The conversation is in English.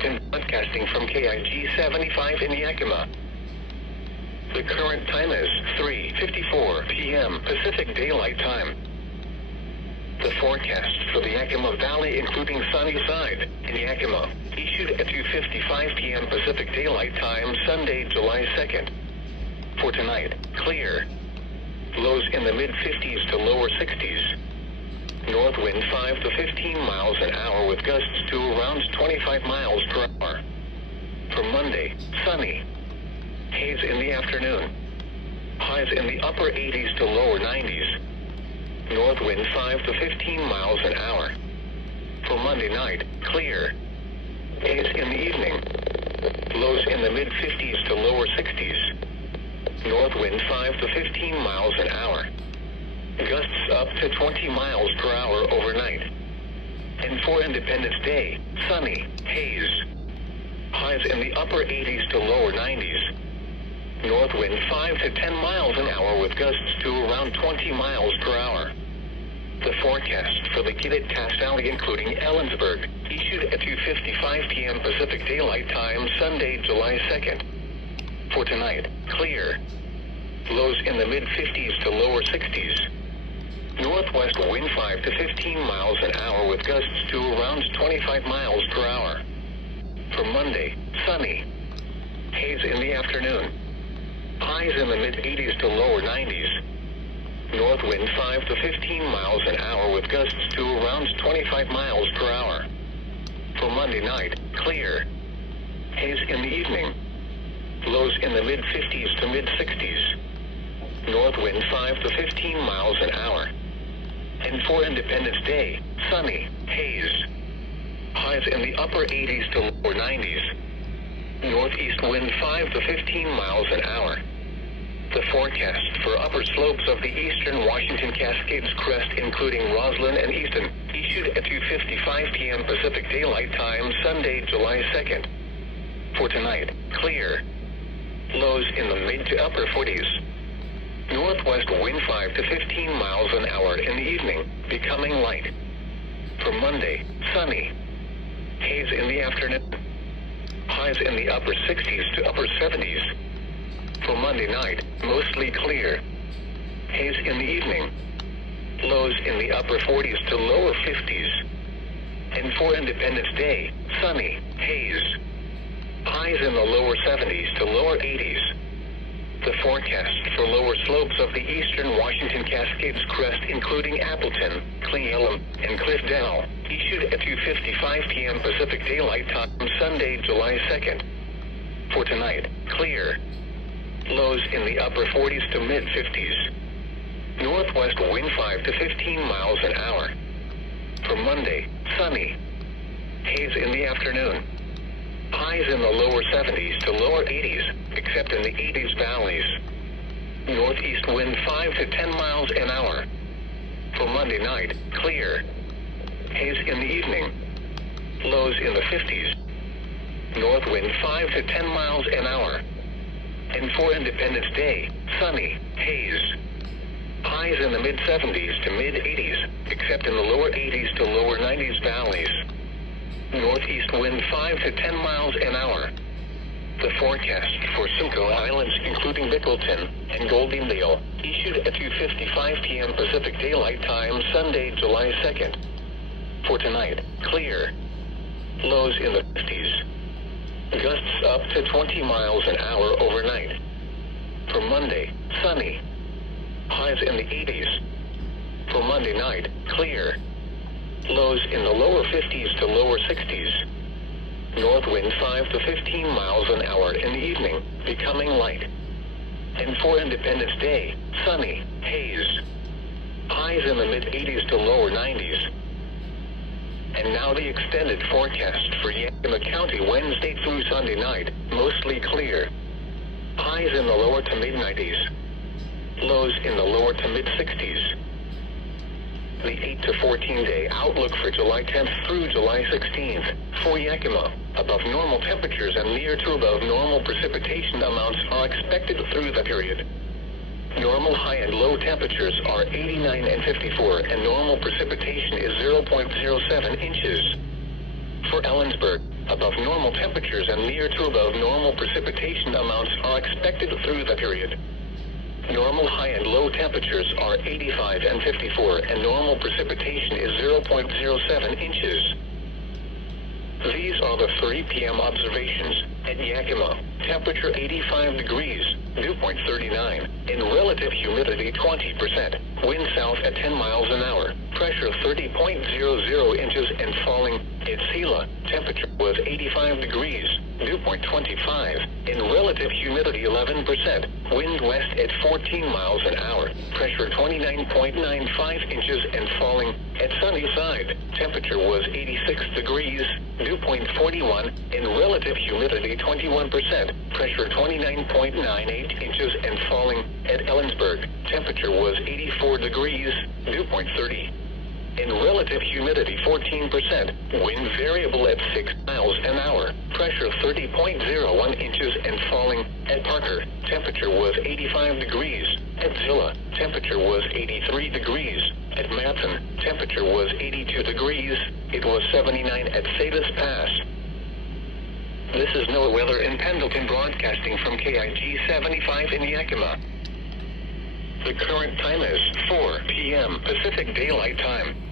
Bickleton, broadcasting from KIG 75 in Yakima. The current time is 3:54 p.m. Pacific Daylight Time. The forecast for the Yakima Valley, including Sunnyside in Yakima, issued at 2:55 p.m. Pacific Daylight Time, Sunday, July 2nd. For tonight, clear. Lows in the mid-50s to lower 60s. North wind 5 to 15 miles an hour with gusts to around 25 miles per hour. For Monday, sunny. Haze in the afternoon. Highs in the upper 80s to lower 90s. North wind 5 to 15 miles an hour. For Monday night, clear. Haze in the evening. Lows in the mid-50s to lower 60s. North wind 5 to 15 miles an hour. Gusts up to 20 miles per hour overnight. And for Independence Day, sunny, haze. Highs in the upper 80s to lower 90s. North wind 5 to 10 miles an hour with gusts to around 20 miles per hour. The forecast for the Kidit-Cass Valley, including Ellensburg, issued at 2:55 p.m. Pacific Daylight Time, Sunday, July 2nd. For tonight, clear. Lows in the mid-50s to lower 60s. Northwest wind 5 to 15 miles an hour with gusts to around 25 miles per hour. For Monday, sunny. Haze in the afternoon. Highs in the mid-80s to lower 90s. North wind 5 to 15 miles an hour with gusts to around 25 miles per hour. For Monday night, clear. Haze in the evening. Lows in the mid-50s to mid-60s. North wind 5 to 15 miles an hour. And for Independence Day, sunny, haze. Highs in the upper 80s to lower 90s. Northeast wind 5 to 15 miles an hour. The forecast for upper slopes of the eastern Washington Cascades crest, including Roslyn and Easton, issued at 2:55 p.m. Pacific Daylight Time, Sunday, July 2nd. For tonight, clear. Lows in the mid to upper 40s. Northwest wind 5 to 15 miles an hour in the evening, becoming light. For Monday, sunny. Haze in the afternoon. Highs in the upper 60s to upper 70s. For Monday night, mostly clear. Haze in the evening. Lows in the upper 40s to lower 50s. And for Independence Day, sunny, haze. Highs in the lower 70s to lower 80s. The forecast for lower slopes of the eastern Washington Cascades crest, including Appleton, Cle Elum, and Cliff Dowell, issued at 2:55 p.m. Pacific Daylight Time, Sunday, July 2nd. For tonight, clear. Lows in the upper 40s to mid-50s. Northwest wind 5 to 15 miles an hour. For Monday, sunny. Haze in the afternoon. Highs in the lower 70s to lower 80s, except in the 80s valleys. Northeast wind 5 to 10 miles an hour. For Monday night, clear. Haze in the evening. Lows in the 50s. North wind 5 to 10 miles an hour. And for Independence Day, sunny, haze. Highs in the mid-70s to mid-80s, except in the lower 80s to lower 90s valleys. Northeast wind 5 to 10 miles an hour. The forecast for Simcoe Islands, including Bickleton and Goldendale, issued at 2:55 p.m. Pacific Daylight Time, Sunday, July 2nd. For tonight, clear. Lows in the 50s. Gusts up to 20 miles an hour overnight. For Monday, sunny. Highs in the 80s. For Monday night, clear. Lows in the lower 50s to lower 60s. North wind 5 to 15 miles an hour in the evening, becoming light. And for Independence Day, sunny, haze. Highs in the mid-80s to lower 90s. And now the extended forecast for Yakima County Wednesday through Sunday night, mostly clear. Highs in the lower to mid-90s. Lows in the lower to mid-60s. The 8 to 14-day outlook for July 10th through July 16th for Yakima. Above normal temperatures and near to above normal precipitation amounts are expected through the period. Normal high and low temperatures are 89 and 54, and normal precipitation is 0.07 inches. For Ellensburg, above normal temperatures and near to above normal precipitation amounts are expected through the period. Normal high and low temperatures are 85 and 54, and normal precipitation is 0.07 inches. These are the 3 p.m. observations. At Yakima, temperature 85 degrees, dew point 39, in relative humidity 20%, wind south at 10 miles an hour, pressure 30.00 inches and falling. At Selah, temperature was 85 degrees, dew point 25, in relative humidity 11%, wind west at 14 miles an hour, pressure 29.95 inches and falling. At Sunnyside, temperature was 86 degrees, dew point 41, in relative humidity 21%, pressure 29.98 inches and falling. At Ellensburg, temperature was 84 degrees, dew point 30. In relative humidity 14%, wind variable at 6 miles an hour, pressure 30.01 inches and falling. At Parker, temperature was 85 degrees. At Zillah, temperature was 83 degrees. At Matson, temperature was 82 degrees. It was 79 at Sadis Pass. This is NOAA Weather in Pendleton, broadcasting from KIG 75 in Yakima. The current time is 4 p.m. Pacific Daylight Time.